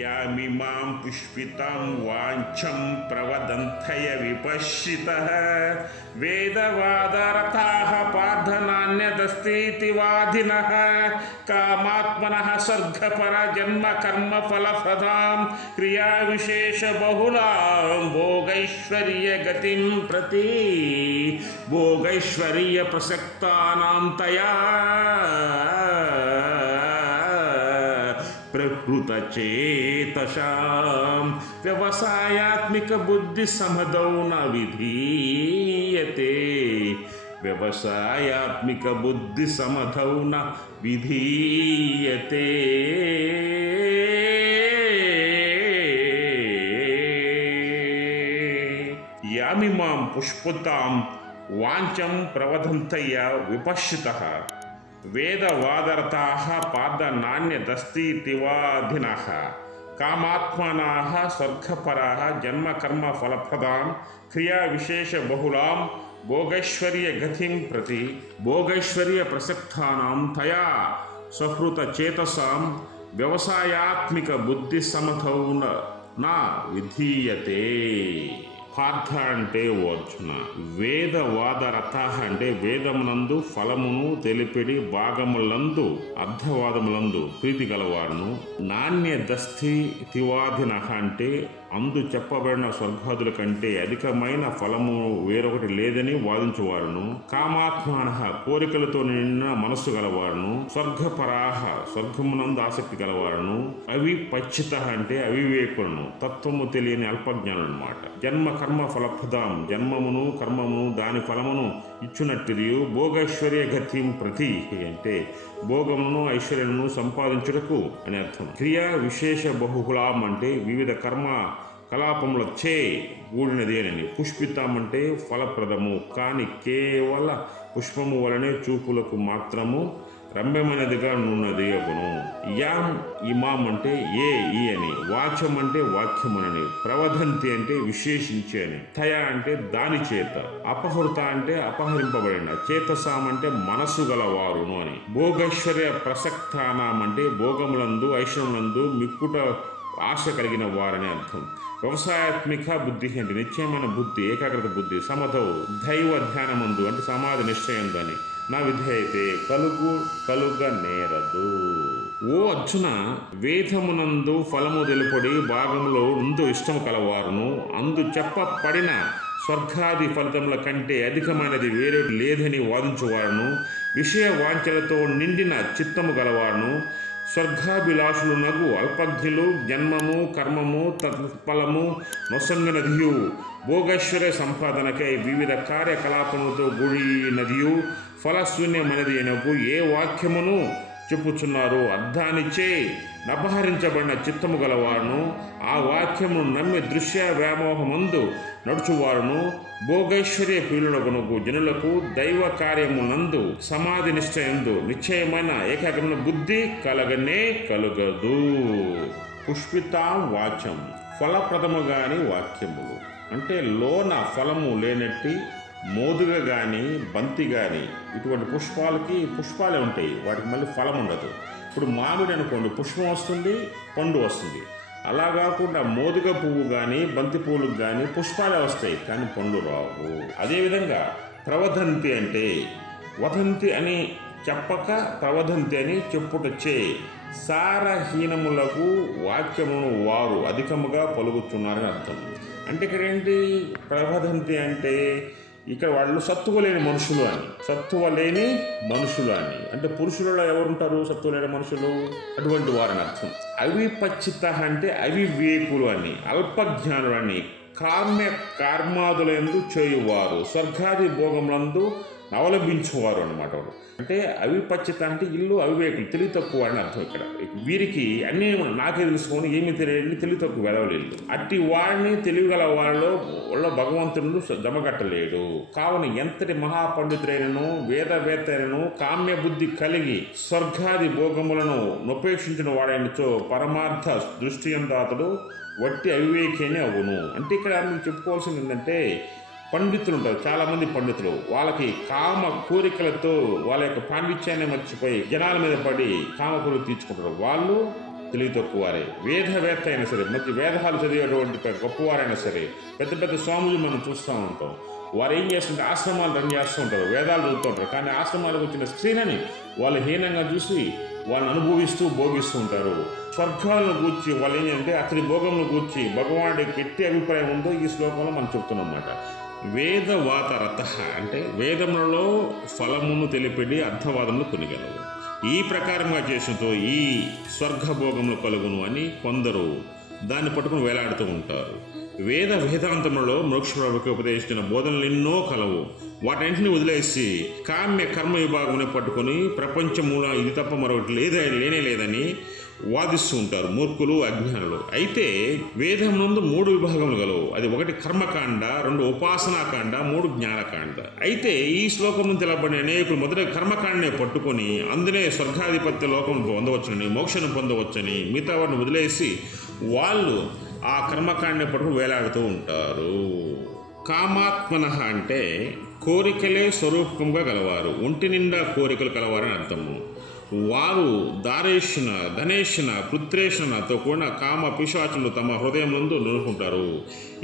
యామిమాం పుష్పితాం వాంఛం ప్రవదంతయ విపశ్చితః వేదవాదరతాః పార్థనాన్యదస్तीति వాదినః కామాత్మనః స్వర్గపర జన్మ కర్మ ఫలప్రదాం క్రియా విశేష బహుళాం భోగైశ్వర్య గతిం ప్రతి భోగైశ్వర్య ప్రసక్తానాం తయా ప్రకృతచేతసాం వ్యవసాయాత్మిక బుద్ధి సమదౌ న విధీయతే వ్యవసాయాత్మిక బుద్ధి సమధౌ న విధీయతే యామిమాం పుష్పతాం వాంఛం ప్రవదంతయ విపశ్చితః వేదవాదరతాః పార్థనాన్యదస్तीति వాదినః కామాత్మనాః స్వర్గపరాः జన్మ కర్మ ఫలప్రదాం క్రియా విశేష బహుళాం భోగైశ్వర్య గతిం ప్రతి భోగైశ్వర్య ప్రసక్తానాం తయా సహృత చేతసాం వ్యవసాయాత్మిక బుద్ధి సమధౌ న విధీయతే. పార్థ అంటే అర్జున, వేదవాదరత అంటే వేదమునందు ఫలమును తెలిపిడి భాగములందు అర్థవాదములందు ప్రీతి గలవారును, నాణ్యదస్థితివాదిన అంటే అందు చెప్పబడిన స్వర్గాదుల కంటే అధికమైన ఫలము వేరొకటి లేదని వాదించువారును, కామాత్మాన కోరికలతో నిండిన మనస్సు గలవారును, స్వర్గపరాహ స్వర్గమునందు ఆసక్తి గలవారును, అవిపచ్చిత అంటే అవివేకులను, తత్వము తెలియని అల్పజ్ఞానులు అన్నమాట. జన్మ కర్మ ఫలప్రదాం జన్మమును కర్మమును దాని ఫలమును ఇచ్చునట్టిది భోగైశ్వర్య గతిం ప్రతి అంటే భోగమును ఐశ్వర్యమును సంపాదించుటకు అని అర్థం. క్రియా విశేష బహుళాం అంటే వివిధ కర్మ కలాపములచే కూడినది అని. పుష్పితం అంటే ఫలప్రదము కాని కేవల పుష్పము వలనే చూపులకు మాత్రము రమ్యమైనదిగా నున్నది అగును. యాం ఇమాం అంటే ఏ ఈ అని, వాచం అంటే వాక్యమునని, ప్రవదంతి అంటే విశేషించి అని, తయ అంటే దాని చేత, అపహృత అంటే అపహరింపబడిన, చేతసాం అంటే మనసు గలవారును అని, భోగైశ్వర్య ప్రసక్తానాం అంటే భోగములందు ఐశ్వర్యములందు మిక్కుట ఆశ కలిగిన వారని అర్థం. వ్యవసాయాత్మిక బుద్ధి అంటే నిశ్చయమైన బుద్ధి, ఏకాగ్రత బుద్ధి, సమధౌ దైవ ధ్యానమందు అంటే సమాధి నిశ్చయందు అని, నా విధేయతే కలుగ నేరదు. ఓ అర్జున, వేదమునందు ఫలము తెలుపడి భాగములో ముందు ఇష్టము కలవారును, అందు చెప్పబడిన స్వర్గాది ఫలితముల కంటే అధికమైనది వేరే లేదని వాదించువారును, విషయ వాంఛలతో నిండిన చిత్తము గలవారును, స్వర్గాభిలాషులునగు అల్పజ్ఞులు, జన్మము కర్మము తత్ఫలము నొసంగనదియు భోగైశ్వర్య సంపాదనకై వివిధ కార్యకలాపములతో కూడినదియు ఫలశూన్యమైనది అయినకు ఏ వాక్యమును చెప్పుచున్నారు అర్థాన్నిచ్చే నపహరించబడిన చిత్తము గలవారును, ఆ వాక్యమును నమ్మి దృశ్య వ్యామోహమందు నడుచువారును, భోగైశ్వర్య ప్రియులకు జనులకు దైవ కార్యమునందు సమాధి నిశ్చయందు నిశ్చయమైన ఏకాగ్రమైన బుద్ధి కలగనే కలుగదు. పుష్పితాం వాచం ఫలప్రదము గాని వాక్యములు అంటే లోన ఫలము లేనట్టి మోదుగ కానీ బంతి కానీ ఇటువంటి పుష్పాలే ఉంటాయి, వాటికి మళ్ళీ ఫలం ఉండదు. ఇప్పుడు మామిడి అనుకోండి, పుష్పం వస్తుంది, పండు వస్తుంది. అలా కాకుండా మోదుగ పువ్వు కానీ బంతి పువ్వులకు కానీ పుష్పాలే వస్తాయి కానీ పండు రావు. అదేవిధంగా ప్రవదంతి అంటే వదంతి అని చెప్పక ప్రవదంతి అని చెప్పుటచ్చే సారహీనములకు వాక్యమును వారు అధికముగా పలుకుతున్నారని అర్థం. అంటే ఇక్కడ ఏంటి, ప్రవదంతి అంటే ఇక్కడ వాళ్ళు సత్తువ లేని మనుషులు అని, సత్తువ లేని మనుషులు అని అంటే పురుషులలో ఎవరుంటారు సత్తువ లేని మనుషులు, అటువంటి వారని అర్థం. అవిపచ్చిత అంటే అవివేకులు అని, అల్పజ్ఞానులు అని, కామ్య కర్మాదులందు చేయువారు, స్వర్గాది భోగములందు అవలంబించువారు అన్నమాట. అంటే అవిపచ్చిత అంటే ఇల్లు అవివేకులు, తెలివి తక్కువ అని అర్థం. ఇక్కడ వీరికి అన్నీ నాకే తెలుసుకొని ఏమీ తెలియని తెలివి తక్కువ వెలవలేళ్ళు. అట్టి వాడిని తెలివిగల వాళ్ళ భగవంతుడు జమగట్టలేడు. కావున ఎంతటి మహాపండితుడైనను వేదవేత్తైనను కామ్య బుద్ధి కలిగి స్వర్గాది భోగములను నొపేక్షించిన వాడైనచో పరమార్థ దృష్టి అందాతడు వట్టి అవివేకేనే అవును. అంటే ఇక్కడ మీకు చెప్పుకోవాల్సింది ఏంటంటే, పండితులు ఉంటారు, చాలామంది పండితులు, వాళ్ళకి కామ కోరికలతో వాళ్ళ యొక్క పాండిత్యాన్ని మర్చిపోయి జనాల మీద పడి కామ కోరికలు తీర్చుకుంటారు. వాళ్ళు తెలివి తక్కువారే. వేదవేత్త అయినా సరే, మంచి వేదాలు చదివేటువంటి గొప్పవారైనా సరే, పెద్ద పెద్ద స్వాములు మనం చూస్తూ ఉంటాం. వారు ఏం చేస్తుంటే ఆశ్రమాలు రన్ చేస్తూ ఉంటారు, వేదాలు చదువుతూ ఉంటారు. కానీ ఆశ్రమాలకు వచ్చిన స్త్రీలని వాళ్ళు హీనంగా చూసి వాళ్ళని అనుభవిస్తూ భోగిస్తూ ఉంటారు. స్వర్గాలను గూర్చి వాళ్ళు ఏంటంటే అతని భోగంను గూర్చి భగవానుడికి ఎట్టి అభిప్రాయం ఉందో ఈ శ్లోకంలో మనం చెప్తున్నమాట. వేదవాతరత అంటే వేదములలో ఫలమును తెలిపిడి అర్థవాదములు కొనిగలవు. ఈ ప్రకారంగా చేసినతో ఈ స్వర్గభోగములు కలుగును అని కొందరు దాన్ని పట్టుకుని వేలాడుతూ ఉంటారు. వేదాంతములలో మోక్షప్రభుకి ఉపదేశించిన బోధనలు ఎన్నో కలవు. వాటన్నింటినీ వదిలేసి కామ్య కర్మ విభాగముని పట్టుకొని ప్రపంచములో ఇది తప్ప మరొకటి లేనే లేదని వాదిస్తూ ఉంటారు మూర్ఖులు, అజ్ఞానులు. అయితే వేదం నందు 3 విభాగములు గలవు. అది 1 కర్మకాండ, 2 ఉపాసనాకాండ, 3 జ్ఞానకాండ. అయితే ఈ శ్లోకం నుంచి తెలబడిన అనేకులు మొదట కర్మకాండనే పట్టుకొని అందునే స్వర్గాధిపత్య లోకం పొందవచ్చని, మోక్షను పొందవచ్చని మిగతా వారిని వదిలేసి వాళ్ళు ఆ కర్మకాండనే పట్టుకుని వేలాడుతూ ఉంటారు. కామాత్మన అంటే కోరికలే స్వరూపంగా గలవారు, ఒంటి నిండా కోరికలు కలవారని అర్థము. వారు దారేషణ, ధనేషణ, పుత్రేషణతో కూడిన కామ పిశాచులు తమ హృదయం నందు నిలుపుకుంటారు.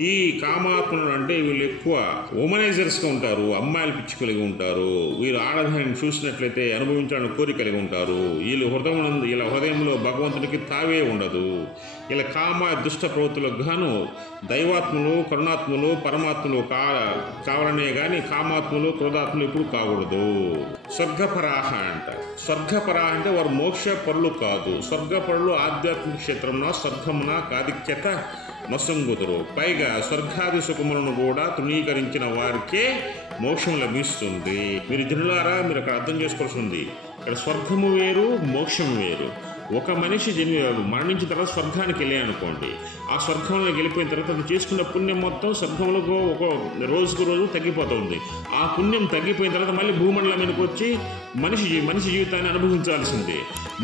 ఈ కామాత్మలు అంటే వీళ్ళు ఎక్కువ ఉమనైజర్స్గా ఉంటారు, అమ్మాయిలు పిచ్చి కలిగి ఉంటారు. వీళ్ళు ఆడదాన్ని చూసినట్లయితే అనుభవించాలని కోరిక కలిగి ఉంటారు. వీళ్ళ హృదయంలో భగవంతునికి తావే ఉండదు. ఇలా కామ దుష్ట ప్రవృత్తులకు గాను దైవాత్ములు, కరుణాత్ములు, పరమాత్ములు కావాలనే కానీ కామాత్ములు, క్రోధాత్ములు ఇప్పుడు కాకూడదు. స్వర్గపరాహ అంట. స్వర్గపరాహ అంటే వారు మోక్ష పరులు కాదు. స్వర్గపరులు ఆధ్యాత్మిక క్షేత్రమున స్వర్గమున కాదిక్యత నొసంగుదురు. పైగా స్వర్గాది సుఖములను కూడా తృణీకరించిన వారికే మోక్షం లభిస్తుంది. మీరు జనులారా, మీరు అక్కడ అర్థం చేసుకోవాల్సి ఉంది. ఇక్కడ స్వర్గము వేరు, మోక్షం వేరు. ఒక మనిషి మరణించిన తర్వాత స్వర్గానికి వెళ్ళాయి అనుకోండి, ఆ స్వర్గంలో వెళ్ళిపోయిన తర్వాత అతను చేసుకున్న పుణ్యం మొత్తం స్వర్గంలో ఒక రోజుకు రోజు తగ్గిపోతుంది. ఆ పుణ్యం తగ్గిపోయిన తర్వాత మళ్ళీ భూమండలం మీదకి వచ్చి మనిషి జీవితాన్ని అనుభవించాల్సిందే.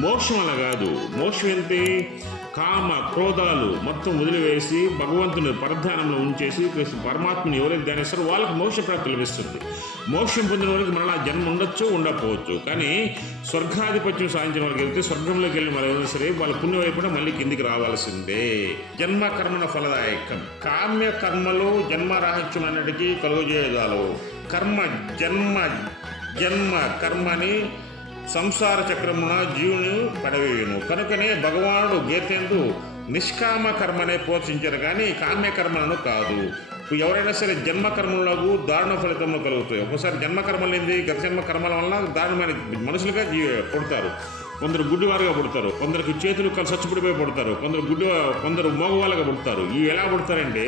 మోక్షం అలా కాదు. మోక్షం ఏంటి? కామ క్రోధాలు మొత్తం వదిలివేసి భగవంతుని పరధ్యానంలో ఉంచేసి పరమాత్మని ఎవరైతే ధ్యానిస్తారో వాళ్ళకి మోక్ష ప్రాప్తి లభిస్తుంది. మోక్షం పొందిన వారికి మరలా జన్మ ఉండొచ్చు, ఉండకపోవచ్చు. కానీ స్వర్గాధిపత్యం సాధించిన వాళ్ళకి వెళ్తే స్వర్గంలోకి వెళ్ళిన వాళ్ళు ఎవరైనా సరే వాళ్ళ పుణ్యం అయిపోయినా మళ్ళీ కిందికి రావాల్సిందే. జన్మ కర్మన ఫలదాయకం. కామ్య కర్మలు జన్మరాహిత్యం అన్నిటికీ కలుగజేయదాలు. జన్మ కర్మని సంసార చక్రమున జీవుని పడవేయును. కనుకనే భగవానుడు గీతేందు నిష్కామ కర్మనే పోషించారు కానీ కామ్యకర్మలను కాదు. ఎవరైనా సరే జన్మకర్మలకు దారుణ ఫలితములు కలుగుతాయి. ఒకసారి జన్మకర్మలు ఏంది? గత జన్మ కర్మల వల్ల దారుణమైన మనుషులుగా పుడతారు. కొందరు గుడ్డివారుగా పుడతారు, కొందరికి చేతులు చచ్చిపడిపోయి పుడతారు, కొందరు మోగవాళ్ళగా పుడతారు. ఇవి ఎలా పుడతారంటే,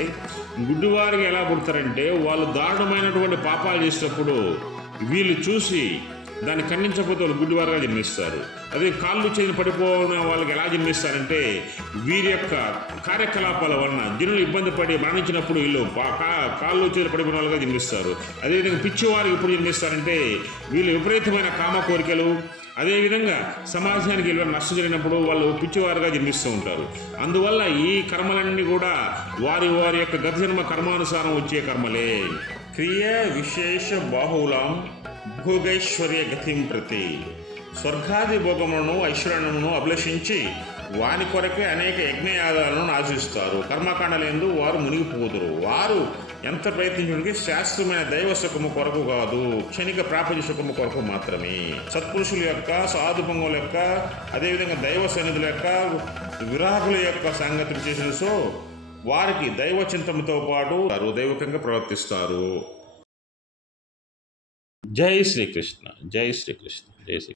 గుడ్డివారుగా ఎలా పుడతారంటే వాళ్ళు దారుణమైనటువంటి పాపాలు చేసేటప్పుడు వీళ్ళు చూసి దాన్ని ఖండించకపోతే వాళ్ళు గుడ్డివారుగా జన్మిస్తారు. అదే కాళ్ళు చేతులు పడిపోయిన వాళ్ళకి ఎలా జన్మిస్తారంటే వీరి యొక్క కార్యకలాపాల వలన జనులు ఇబ్బంది పడి మరణించినప్పుడు వీళ్ళు కాళ్ళు చేతులు పడిపోయిన వాళ్ళుగా జన్మిస్తారు. అదేవిధంగా పిచ్చివారికి ఎప్పుడు జన్మిస్తారంటే వీళ్ళు విపరీతమైన కామ కోరికలు, అదేవిధంగా సమాజానికి వీళ్ళు నష్టం జరిగినప్పుడు వాళ్ళు పిచ్చివారుగా జన్మిస్తూ ఉంటారు. అందువల్ల ఈ కర్మలన్నీ కూడా వారి యొక్క గత జన్మ కర్మానుసారం వచ్చే కర్మలే. క్రియ విశేష బాహుళం భోగైశ్వర్య గతిం ప్రతి. స్వర్గాది భోగములను ఐశ్వర్యమును అభిలషించి వాని కొరకే అనేక యజ్ఞయాగాలను ఆశిస్తారు. కర్మకాండలందు వారు మునిగిపోదురు. వారు ఎంత ప్రయత్నించడానికి శాస్త్రమైన దైవ సుఖము కొరకు కాదు, క్షణిక ప్రాపంచ సుఖము కొరకు మాత్రమే. సత్పురుషుల యొక్క, సాధుపంగుల యొక్క, అదేవిధంగా దైవ సన్నిధుల యొక్క, విరాగుల యొక్క సంగతులు చేసిన సో వారికి దైవ చింతనతో పాటు దైవకంగా ప్రవర్తిస్తారు. జై శ్రీకృష్ణ, జై శ్రీకృష్ణ, జై శ్రీ.